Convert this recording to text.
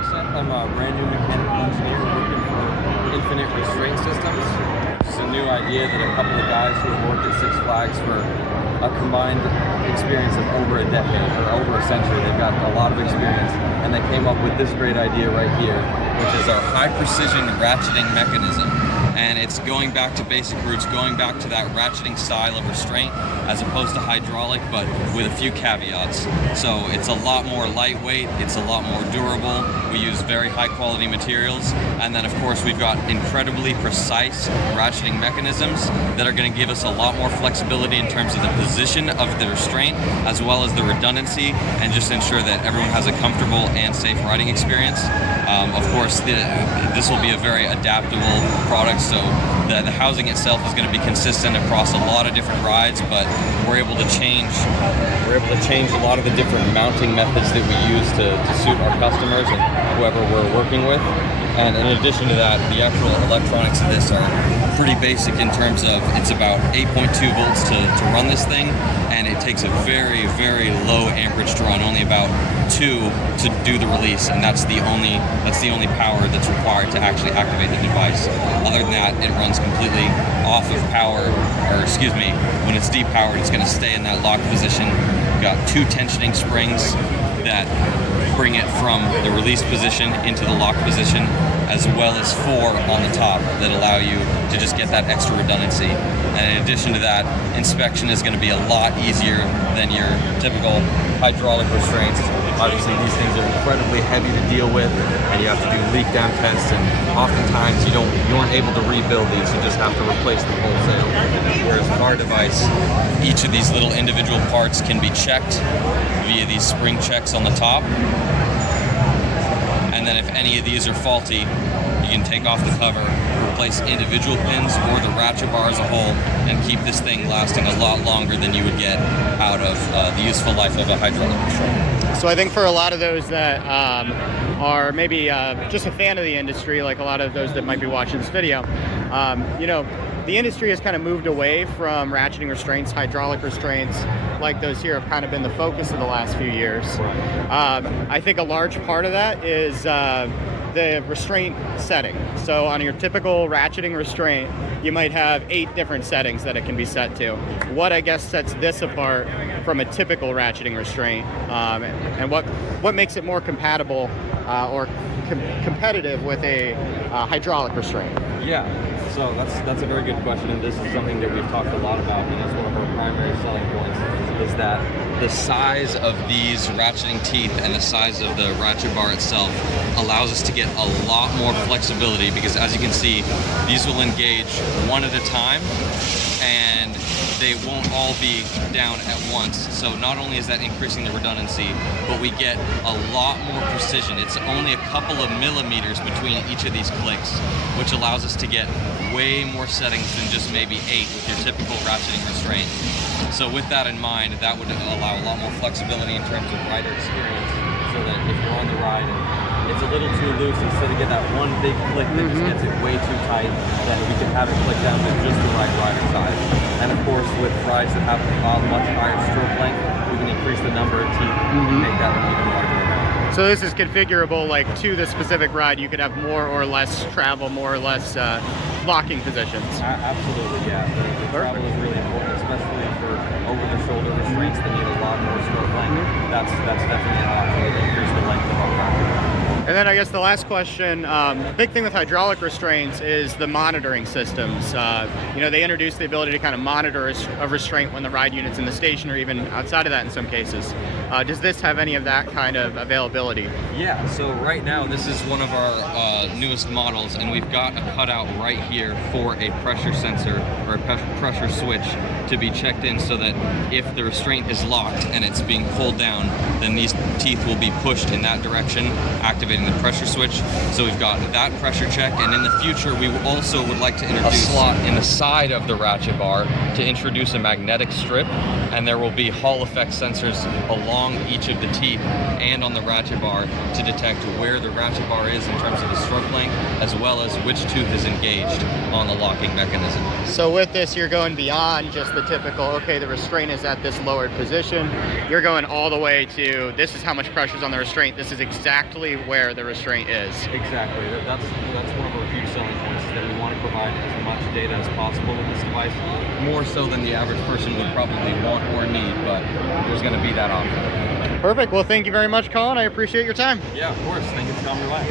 accent. I'm a brand new mechanical engineer working for Infinite Restraint Systems. It's a new idea that a couple of guys who have worked at Six Flags for a combined experience of over a decade or over a century. They've got a lot of experience, and they came up with this great idea right here, which is our high precision ratcheting mechanism. And it's going back to basic roots, going back to that ratcheting style of restraint as opposed to hydraulic, but with a few caveats. So it's a lot more lightweight, it's a lot more durable, we use very high quality materials, and then of course we've got incredibly precise ratcheting mechanisms that are going to give us a lot more flexibility in terms of the position of the restraint as well as the redundancy, and just ensure that everyone has a comfortable and safe riding experience. Of course, this will be a very adaptable product, so the housing itself is going to be consistent across a lot of different rides, but we're able to change a lot of the different mounting methods that we use to suit our customers and whoever we're working with. And in addition to that, the actual electronics of this are pretty basic in terms of it's about 8.2 volts to run this thing, and it takes a very, very low amperage draw, and only about 2 to do the release, and that's the only power that's required to actually activate the device. Other than that, it runs completely off of power, or excuse me, when it's depowered, it's going to stay in that lock position. We've got 2 tensioning springs that bring it from the release position into the lock position, as well as 4 on the top that allow you to just get that extra redundancy. And in addition to that, inspection is going to be a lot easier than your typical hydraulic restraints. Obviously these things are incredibly heavy to deal with, and you have to do leak down tests, and oftentimes you aren't able to rebuild these, you just have to replace them wholesale. Whereas with our device, each of these little individual parts can be checked via these spring checks on the top. And then if any of these are faulty, you can take off the cover, replace individual pins or the ratchet bar as a whole, and keep this thing lasting a lot longer than you would get out of the useful life of a hydraulic restraint. So I think for a lot of those that are maybe just a fan of the industry, like a lot of those that might be watching this video, the industry has kind of moved away from ratcheting restraints. Hydraulic restraints like those here have kind of been the focus of the last few years. I think a large part of that is the restraint setting. So on your typical ratcheting restraint, you might have 8 different settings that it can be set to. What I guess sets this apart from a typical ratcheting restraint, and what makes it more compatible or competitive with a hydraulic restraint? Yeah, so that's a very good question, and this is something that we've talked a lot about, and it's one of our primary selling points, is that the size of these ratcheting teeth and the size of the ratchet bar itself allows us to get a lot more flexibility, because as you can see, these will engage one at a time, and they won't all be down at once. So not only is that increasing the redundancy, but we get a lot more precision. It's only a couple of millimeters between each of these clicks, which allows us to get way more settings than just maybe 8 with your typical ratcheting restraint. So with that in mind, that would allow a lot more flexibility in terms of rider experience, so that if you're on the ride and it's a little too loose, instead of get that one big click that just gets it way too tight, then we can have it click down to just the right rider size. And of course, with rides that have a much higher stroke length, we can increase the number of teeth and make that an even larger amount. So this is configurable, like to the specific ride. You could have more or less travel, more or less locking positions. Absolutely, yeah. The travel is really important, especially for over-the-shoulder restraints that need a lot more stroke length. That's definitely an option to increase the length of our ride. And then I guess the last question, big thing with hydraulic restraints is the monitoring systems. They introduced the ability to kind of monitor a restraint when the ride unit's in the station, or even outside of that in some cases. Does this have any of that kind of availability? Yeah, so right now this is one of our newest models, and we've got a cutout right here for a pressure sensor or a pressure switch to be checked in, so that if the restraint is locked and it's being pulled down, then these teeth will be pushed in that direction, activating the pressure switch. So we've got that pressure check, and in the future we also would like to introduce a slot in the side of the ratchet bar to introduce a magnetic strip, and there will be Hall effect sensors along along each of the teeth and on the ratchet bar to detect where the ratchet bar is in terms of the stroke length, as well as which tooth is engaged on the locking mechanism. So with this, you're going beyond just the typical, okay, the restraint is at this lowered position. You're going all the way to, this is how much pressure is on the restraint. This is exactly where the restraint is. Exactly. That's one of our huge selling points, is that we want to provide as much data as possible with this device, more so than the average person would probably want or need, but there's going to be that option. Perfect. Well, thank you very much, Colin. I appreciate your time. Yeah, of course. Thank you for coming by.